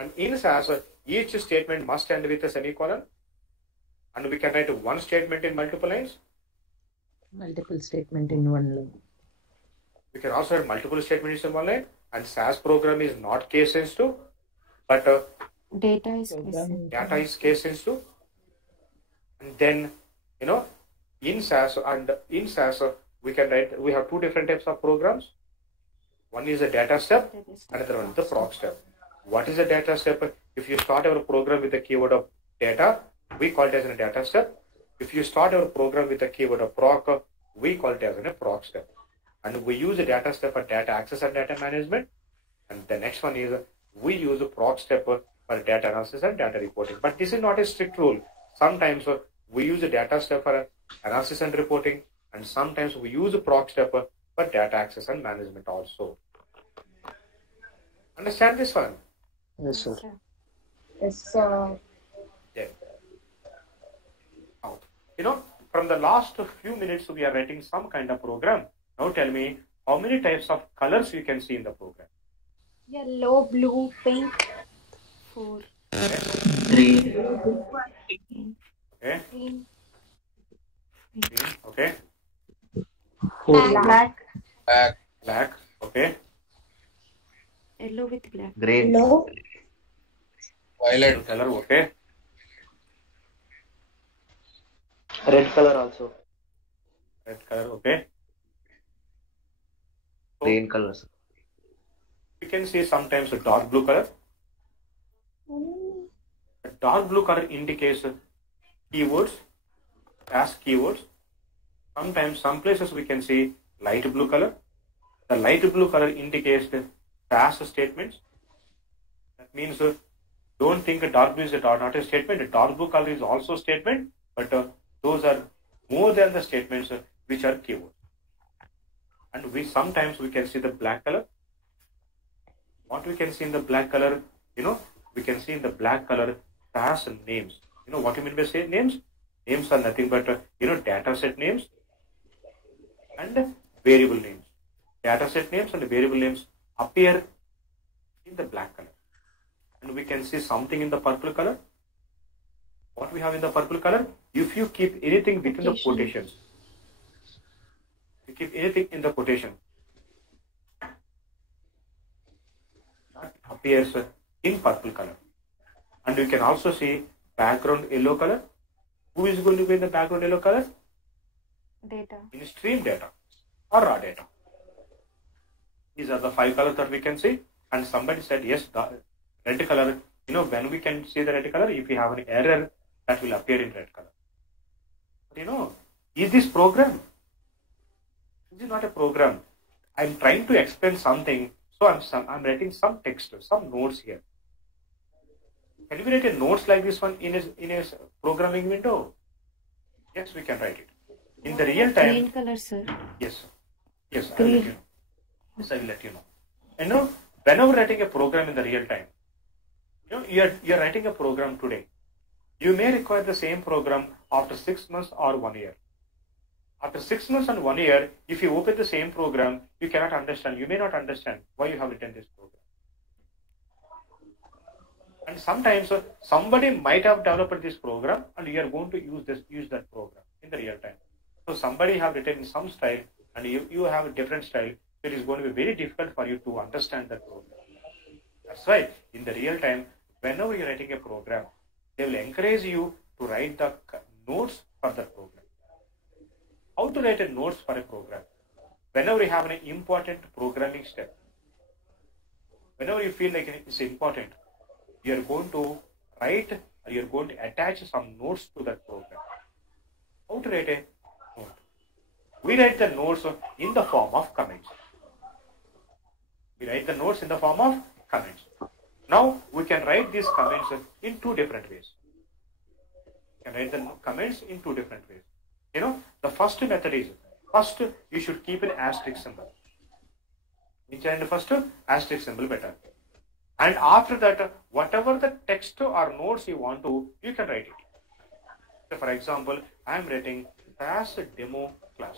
And in SAS, each statement must end with a semicolon. And we can write one statement in multiple lines. Multiple statement in one line. We can also have multiple statements in one line. And SAS program is not case sensitive, but Data is case-sensitive. data is case sensitive. And then, in SAS we can write, we have two different types of programs. One is a data step, another one is the proc step. What is a data step? If you start our program with the keyword of data, we call it as a data step. If you start our program with the keyword of proc, we call it as a proc step. And we use a data step for data access and data management. And the next one is we use a proc step for data analysis and data reporting. But this is not a strict rule. Sometimes we use a data step for analysis and reporting, and sometimes we use a proc step for data access and management also. Understand this one? Yes, sir. Yes, sir. Yeah. Now, from the last few minutes, we are writing some kind of program. Now tell me, how many types of colors you can see in the program? Yellow, blue, pink. 4. 3. Okay. Green. Green. Okay. Black. Black. Okay. Yellow with black. Green. Yellow. Violet. Color. Okay. Red color also. Red color. Okay. Green color, sir. You can see sometimes a dark blue color. A dark blue color indicates keywords, as keywords. Sometimes, some places we can see light blue color. The light blue color indicates SAS statements. That means don't think a dark blue is not a statement. A dark blue color is also a statement, but those are more than the statements which are keywords. And sometimes we can see the black color. What we can see in the black color, we can see in the black color SAS names. You know what you mean by say names? Names are nothing but data set names and variable names. Data set names and variable names appear in the black color. And we can see something in the purple color. What we have in the purple color? If you keep anything within the quotations, you keep anything in the quotation, that appears in purple color. And you can also see background yellow color. Who is going to be in the background yellow color? Data. In stream data or raw data. These are the 5 colors that we can see. And somebody said, yes, the red color, when we can see the red color, if you have an error, that will appear in red color. But is this program? This is not a program. I'm trying to explain something, so I'm writing some text, some notes here. Can we write a notes like this one in a programming window? Yes, we can write it. In the real time. Green color, sir. Yes, sir. Yes, I will let you know. Yes, I will let you know. And whenever writing a program in the real time, you're writing a program today. You may require the same program after 6 months or 1 year. After 6 months and 1 year, if you open the same program, you cannot understand. You may not understand why you have written this program. And sometimes somebody might have developed this program, and you are going to use that program in the real time. So somebody have written in some style, and you have a different style. So it is going to be very difficult for you to understand that program. That's why in the real time, whenever you're writing a program, they will encourage you to write the notes for that program. How to write a notes for a program? Whenever you have an important programming step, whenever you feel like it's important, you are going to write you're going to attach some notes to that program. How to write a note? We write the notes in the form of comments. We write the notes in the form of comments. Now we can write these comments in two different ways. You can write the comments in two different ways. The first method is, first you should keep an asterisk symbol. First asterisk symbol better. And after that, whatever the text or notes you want to, you can write it. So for example, I am writing as a demo class.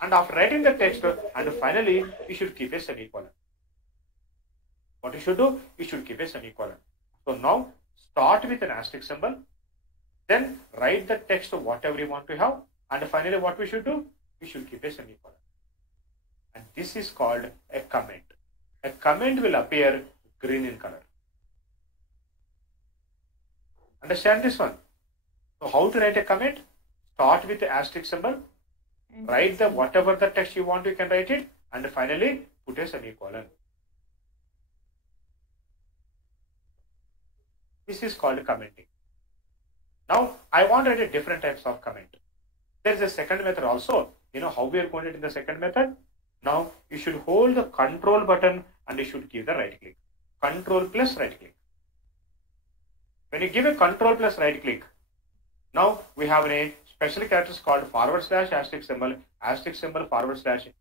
And after writing the text, and finally, you should keep a semicolon. What you should do? You should keep a semicolon. So now, start with an asterisk symbol, then write the text of whatever you want to have, and finally what we should do? We should keep a semicolon. And this is called a comment. A comment will appear green in color. Understand this one? So how to write a comment? Start with the asterisk symbol, write the whatever the text you want, you can write it, and finally put a semicolon. This is called commenting. Now I want to write a different types of comment. There is a second method also. How we are going to do in the second method? Now you should hold the control button and you should give the right click. Control plus right click. When you give a control plus right click, now we have a special characters called / asterisk symbol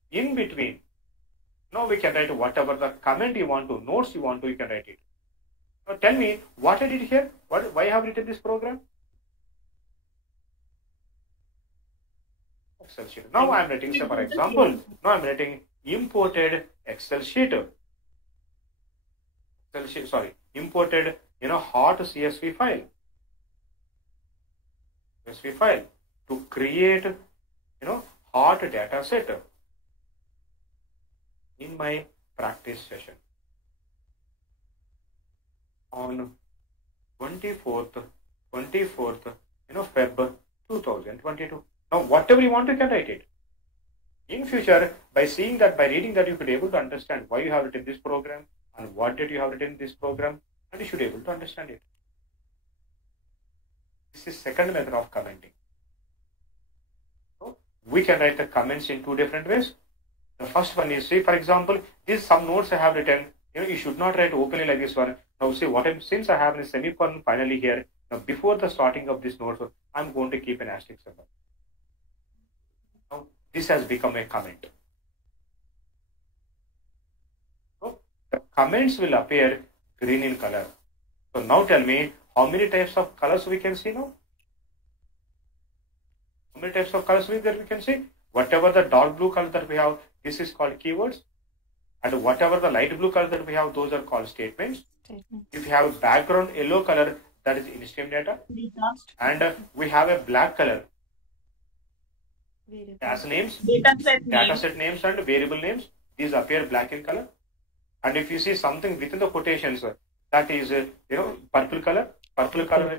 / in between. Now we can write whatever the comment you want to, notes you want to, you can write it. Now tell me what I did here. Why I have written this program? Excel sheet. Now I am writing, say for example, now I am writing imported Excel sheet. Imported, hot CSV file. CSV file to create, hot data set in my practice session on 24th, Feb 2022. Now, whatever you want, you can write it. In future, by seeing that, by reading that, you could be able to understand why you have written this program and what did you have written in this program, and you should be able to understand it. This is second method of commenting. So, we can write the comments in two different ways. The first one is, say for example, these some notes I have written. You should not write openly like this one. Now see since I have a semicolon finally here. Now before the starting of this note, I'm going to keep an asterisk symbol. Now this has become a comment. So the comments will appear green in color. So now tell me how many types of colors we can see now? How many types of colors that we can see? Whatever the dark blue color that we have, this is called keywords. And whatever the light blue color that we have, those are called statements. If you have a background yellow color, that is in-stream data. And we have a black color, as names, data set names and variable names. These appear black in color. And if you see something within the quotations, that is, purple color. Purple color.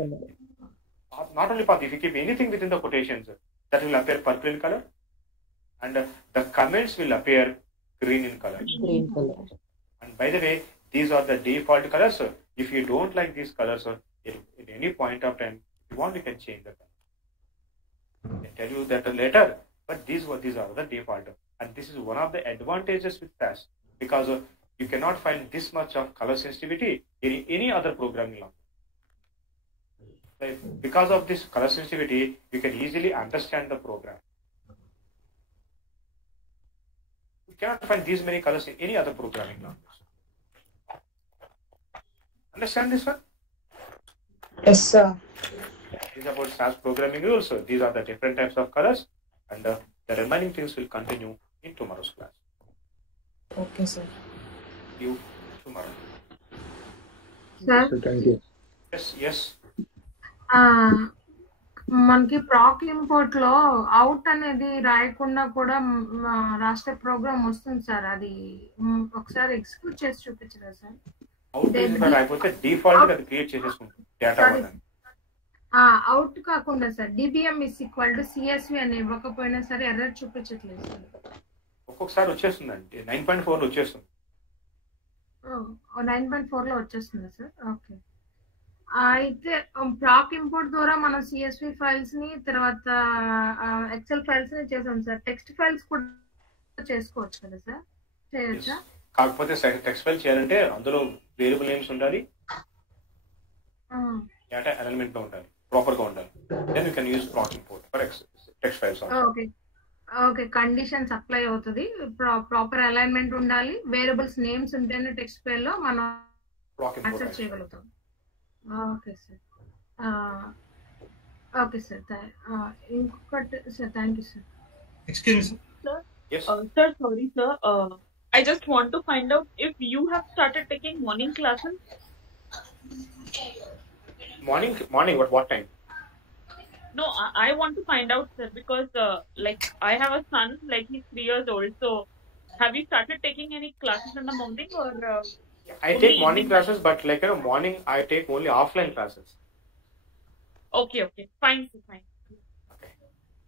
Not only purple, if you keep anything within the quotations, that will appear purple in color. And the comments will appear green in color. Green color. And by the way, these are the default colors. If you don't like these colors, at any point of time, if you want, you can change the color. I tell you that later, but these are the default. And this is one of the advantages with SAS, because you cannot find this much of color sensitivity in any other programming language. Because of this color sensitivity, you can easily understand the program. You cannot find these many colors in any other programming language. Understand this one? Yes, sir. This is about SAS programming rules. So these are the different types of colors, and the remaining things will continue in tomorrow's class. Okay, sir. See you tomorrow. Sir? Thank you. Yes. మనకి ప్రాక్ import లో out అనేది రాయకుండా కూడా రాస్తే programme వస్తుంది sir. అది ఒకసారి execute చేసి చూపించరా సార్? అవుట్ డిఫాల్ట్ అది క్రియేట్ చేసేసుకుంటుంది డేటా. అవుట్ కాకుండా సార్ DBM = CSV అని ఇవ్వకపోయినా సరే ఎర్రర్ చూపించట్లేదు సార్. ఒక్కొక్కసారి వచ్చేస్తుందండి 9.4 లో వచ్చేస్తుంది. 9.4 లో వచ్చేస్తుందా సార్? ఓకే. అయితే ప్రాక్ ఇంపోర్ట్ ద్వారా మనం CSV ఫైల్స్ ని తర్వాత ఎక్సెల్ ఫైల్స్ ని చేసాం సార్. టెక్స్ట్ ఫైల్స్ కూడా చేసుకోవచ్చు కదా సార్? చేయొచ్చా? కాకపోతే టెక్స్ట్ ఫైల్ చేయాలంటే అందులో వేరియబుల్ నేమ్స్ ఉండాలి, డేటా అలైన్మెంట్ లో ఉండాలి, ప్రాపర్ గా ఉండాలి. Then you can use proc import for text files. Okay okay, conditions apply అవుతుంది. ప్రాపర్ అలైన్మెంట్ ఉండాలి, వేరియబుల్స్ నేమ్స్ ఉంటేనే టెక్స్ట్ ఫైల్ లో మనం యాక్సెస్ చేయగలుగుతాం. Okay sir. Okay sir. ఇంకొకటి sir, thank you sir. Excuse me, Sir, Yes. Sir, sorry, sir. I just want to find out if you have started taking morning classes. Morning. What time? No, I want to find out, sir, because like I have a son, like he's 3 years old. So, have you started taking any classes in the morning or? I take morning classes, but morning I take only offline classes. Okay, fine, sir, fine.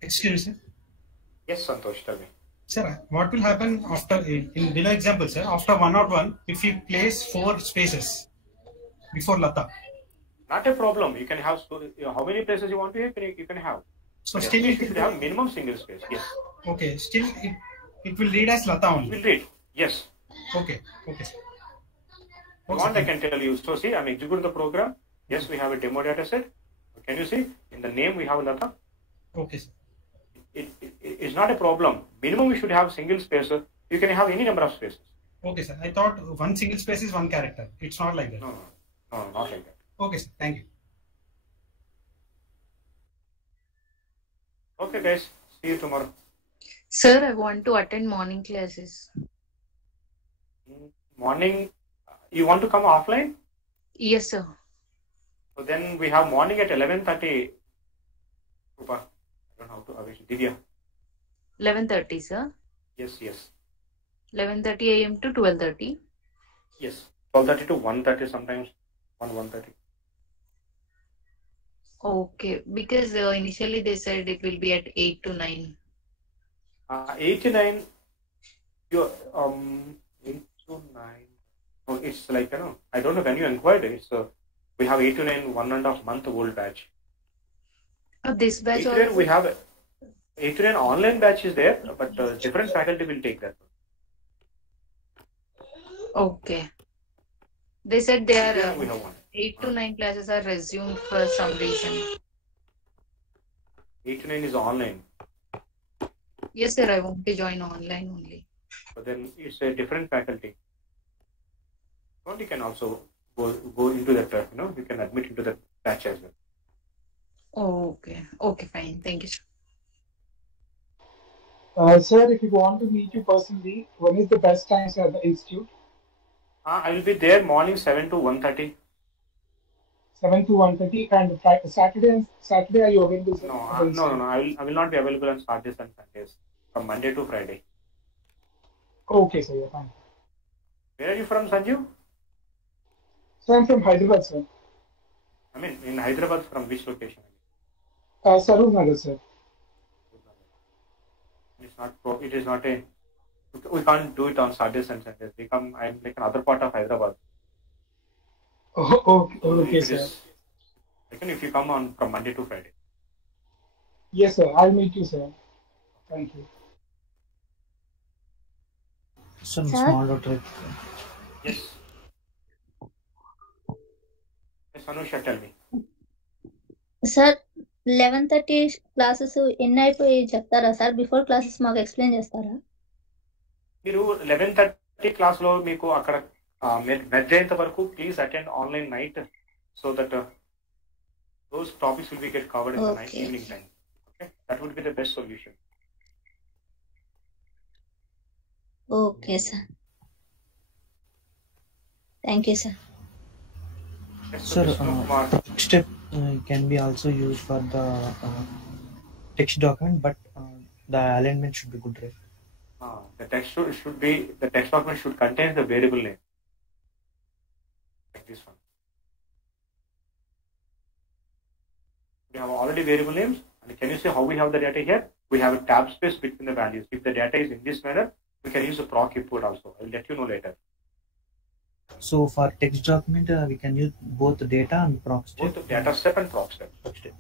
excuse me, sir. Yes, Santosh, tell me. Sir, what will happen after in below example, sir? After 101, if you place 4 spaces before Lata. Not a problem. You can have how many places you want to have. You can have. So still you should have minimum single space. Yes. Okay. Still it will read as Lata only. It will read. Yes. Okay. Sir. You want, I can tell you. So see, I'm executing the program. Yes, we have a demo data set. Can you see? In the name we have Lata. Okay, sir. It's not a problem. Minimum we should have single space. You can have any number of spaces. Okay, sir. I thought one single space is one character. It's not like that. No, not like that. Okay, sir. Thank you. Okay, guys. See you tomorrow. Sir, I want to attend morning classes. Morning, you want to come offline? Yes, sir. So then we have morning at 11:30. Rupa, I don't know how to Avish. Divya. 11:30, sir. Yes. 11:30 a.m. to 12:30. Yes. 12:30 to 1:30 sometimes. 1:30. Okay, because initially they said it will be at 8 to 9. 8 to 9. You 8 to 9. No, it's like I don't know when you inquired. It's we have 8 to 9 1.5 month old batch. This batch 8 to 9 we have 8 to 9 online batch is there, but different faculty will take that. Okay. They said they are 8 to 9 classes are resumed for some reason. 8 to 9 is online. Yes, sir. I want to join online only. But then it's a different faculty. Or you can also go into that. You can admit into that batch as well. Oh, okay. Okay, fine. Thank you, sir. Sir, if you want to meet you personally, when is the best time at the institute? I will be there morning 7 to 1:30. 7 to 1:30, and Saturday are you available? Sir? No. I will not be available on Saturdays and Sundays from Monday to Friday. Okay, sir. Yeah, fine. Where are you from, Sanju? So I'm from Hyderabad, sir. I mean, in Hyderabad, from which location? Sarur Nagar, sir. It is not a. We can't do it on Saturdays and Sundays. I'm like another part of Hyderabad. Oh, okay, sir. If you come on from Monday to Friday. Yes, sir. I'll meet you, sir. Thank you. Some small trick. Yes. Yes, Anusha, tell me. Sir 11:30 classes ఎన్ని అయిపోయి చెప్తారా sir? Before classes మాకు explain చేస్తారా? మీరు 11:30 క్లాస్లో మీకు అక్కడ merge అయ్యేంత వరకు please attend online night so that those topics will be get covered in the night evening time. Okay, that would be the best solution. Okay, sir. Thank you, sir. Sir, step can be also used for the text document, but the alignment should be good, right? The text document should contain the variable name, like this one. We have already variable names, and can you see how we have the data here? We have a tab space between the values. If the data is in this manner, we can use a proc input also. I will let you know later. So for text document, we can use both data and proc step. Both data step and proc step.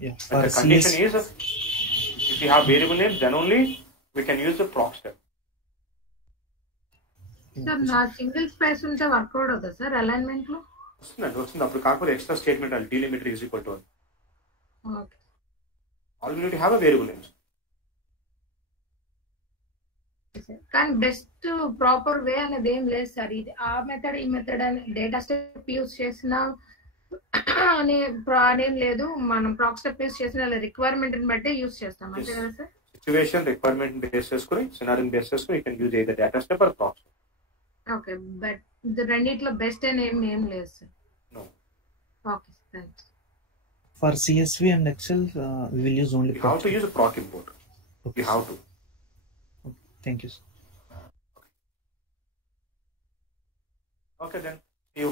Yeah. But the condition is, if you have variable names, then only we can use the proc step. Sir నా single space ఉంటే work out అవుతుంది sir alignment లో వస్తుంది అప్పుడు కాకపోతే extra statement అది delimiter is equal to okay all you need to have a variable names కానీ best proper way అనేది ఏం లేదు సార్ ఇది ఆ మెథడ్ ఈ మెథడ్ అని డేటా స్టెప్ యూజ్ చేసిన అనేం లేదు మనం ప్రాక్ స్టెప్ యూజ్ చేసిన రిక్వైర్మెంట్ బట్టి యూజ్ చేస్తాం అంతే కదా సార్ సిచ్యువేషన్ రిక్వైర్మెంట్ బేస్ చేసుకుని సినారియో బేస్ చేసుకుని you can use either data step are Praak step okay but రెండిట్లో బెస్ట్ అని ఏం లేదు sir okay thanks For CSV and Excel, we will use only you have to use a proc import. You have to. Thank you, sir. Okay then. See you.